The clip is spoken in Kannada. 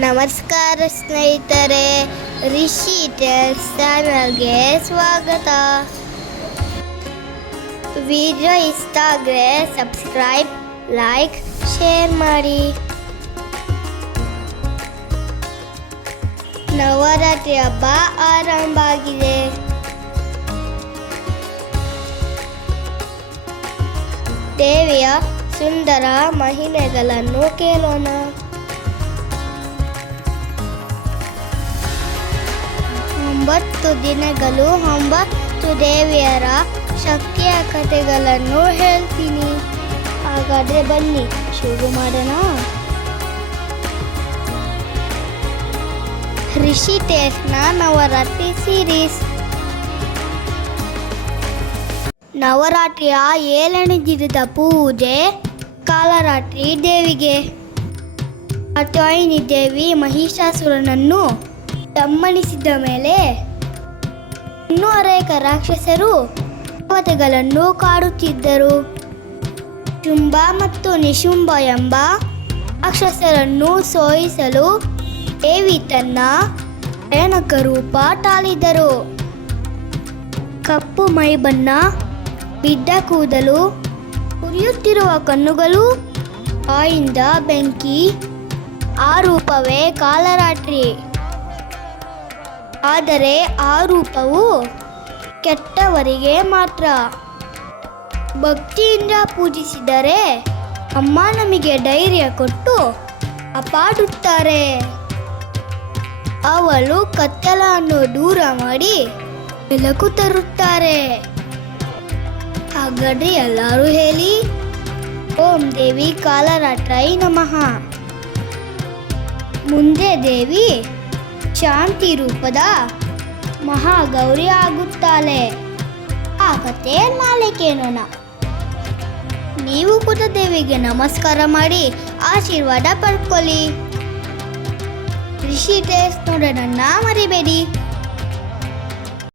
ನಮಸ್ಕಾರ ಸ್ನೇಹಿತರೆ, ರಿಷಿ ಟೆಲ್ಸ್ ಚಾನಲ್ಗೆ ಸ್ವಾಗತ. ವಿಡಿಯೋ ಇಷ್ಟ ಆದರೆ ಸಬ್ಸ್ಕ್ರೈಬ್, ಲೈಕ್, ಶೇರ್ ಮಾಡಿ. ನವರಾತ್ರಿ ಹಬ್ಬ ಆರಂಭ ಆಗಿದೆ. ದೇವಿಯ ಸುಂದರ ಮಹಿಮೆಗಳನ್ನು ಕೇಳೋಣ. 9 ದಿನಗಳು 9 ದೇವಿಯರ ಶಕ್ತಿಯ ಕಥೆಗಳನ್ನು ಹೇಳ್ತೀನಿ. ಹಾಗಾದರೆ ಬನ್ನಿ ಶುರು ಮಾಡೋಣ. ರಿಷಿ ಟೆಲ್ಸ್ನ ನವರಾತ್ರಿ ಸೀರೀಸ್. ನವರಾತ್ರಿಯ 7ನೇ ದಿನದ ಪೂಜೆ ಕಾಲರಾತ್ರಿ ದೇವಿಗೆ. ಕಾತ್ಯಾಯಿನಿ ದೇವಿ ಮಹಿಷಾಸುರನನ್ನು ದಮನಿಸಿದ ಮೇಲೆ ಇನ್ನೂ ಅನೇಕ ರಾಕ್ಷಸರು ದೇವತೆಗಳನ್ನು ಕಾಡುತ್ತಿದ್ದರು. ಶುಂಭ ಮತ್ತು ನಿಶುಂಭ ಎಂಬ ರಾಕ್ಷಸರನ್ನು ಸೋಲಿಸಲು ದೇವಿ ತನ್ನ ಭಯಾನಕ ರೂಪ ತಾಳಿದರು. ಕಪ್ಪು ಮೈಬಣ್ಣ, ಬಿದ್ದ ಕೂದಲು, ಉರಿಯುತ್ತಿರುವ ಕಣ್ಣುಗಳು, ಬಾಯಿಂದ ಬೆಂಕಿ, ಆ ರೂಪವೇ ಕಾಲರಾತ್ರಿ. ಆದರೆ ಆ ರೂಪವು ಕೆಟ್ಟವರಿಗೆ ಮಾತ್ರ. ಭಕ್ತಿಯಿಂದ ಪೂಜಿಸಿದರೆ ಅಮ್ಮ ನಮಗೆ ಧೈರ್ಯ ಕೊಟ್ಟು ಕಾಪಾಡುತ್ತಾರೆ. ಅವಳು ಕತ್ತಲನ್ನು ದೂರ ಮಾಡಿ ಬೆಳಕು ತರುತ್ತಾರೆ. ಹಾಗಾದ್ರೆ ಎಲ್ಲರೂ ಹೇಳಿ, ಓಂ ದೇವಿ ಕಾಲರಾತ್ರಿ ನಮಃ. ಮುಂದೆ ದೇವಿ ಶಾಂತಿ ರೂಪದ ಮಹಾಗೌರಿ ಆಗುತ್ತಾಳೆ. ಆ ಕಥೆ ನಾಳೆ ಕೇಳೋಣ. ನೀವು ಕೂಡ ದೇವಿಗೆ ನಮಸ್ಕಾರ ಮಾಡಿ ಆಶೀರ್ವಾದ ಪಡ್ಕೊಳ್ಳಿ. ರಿಷಿ ಟೆಲ್ಸ್ ನೋಡೋಣ ಮರಿಬೇಡಿ.